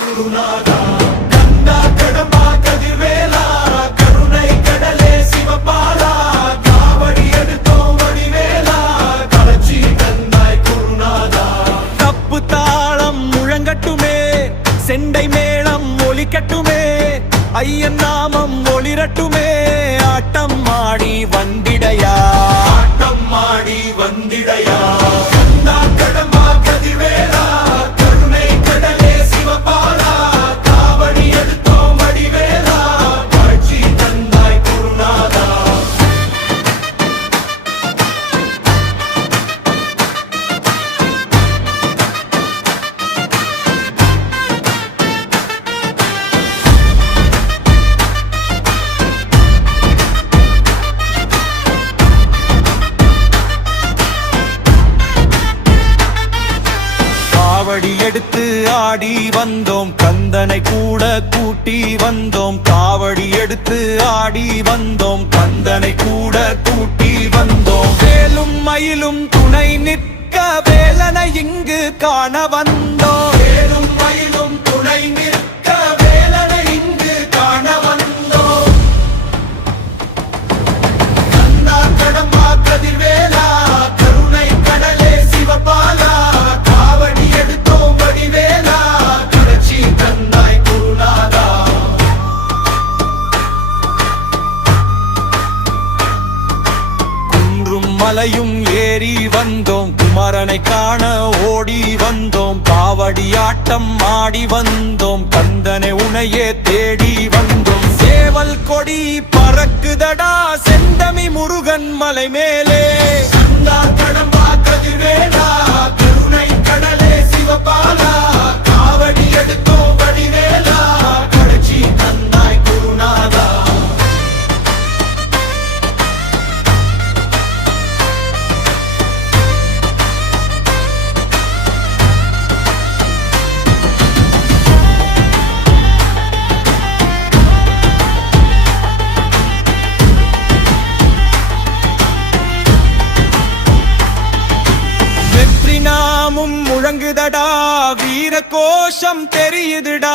குருநாதா கந்தா கடம்பா கதிர்வேலா கருணை கடலே சிவபாலா காவடி எடுத்தோம் வடிவேலா கலச்சி கந்தாய் குருநாதா. தப்பு தாளம் முழங்கட்டுமே செண்டை மேளம் ஒலிக்கட்டுமே ஐயன் நாமம் ஒளிரட்டுமே ஆட்டம் ஆடி வந்திடையா. ஆட்டம் ஆடி வந்திடையா. ஆடி வந்தோம் கந்தனை கூட கூட்டி வந்தோம் காவடி எடுத்து ஆடி வந்தோம் கந்தனை கூட கூட்டி வந்தோம். வேலும் மயிலும் துணை நிற்க வேலனை இங்கு காண வந்தோம். மலையும் ஏறி வந்தோம். குமரனை காண ஓடி வந்தோம். பாவடி ஆட்டம் ஆடி வந்தோம். கந்தனை உனையே தேடி வந்தோம். சேவல் கொடி பறக்குதடா. செந்தமி முருகன் மலை மேலே. கந்தா முழங்குதடா வீர கோஷம் தெரியுதுடா.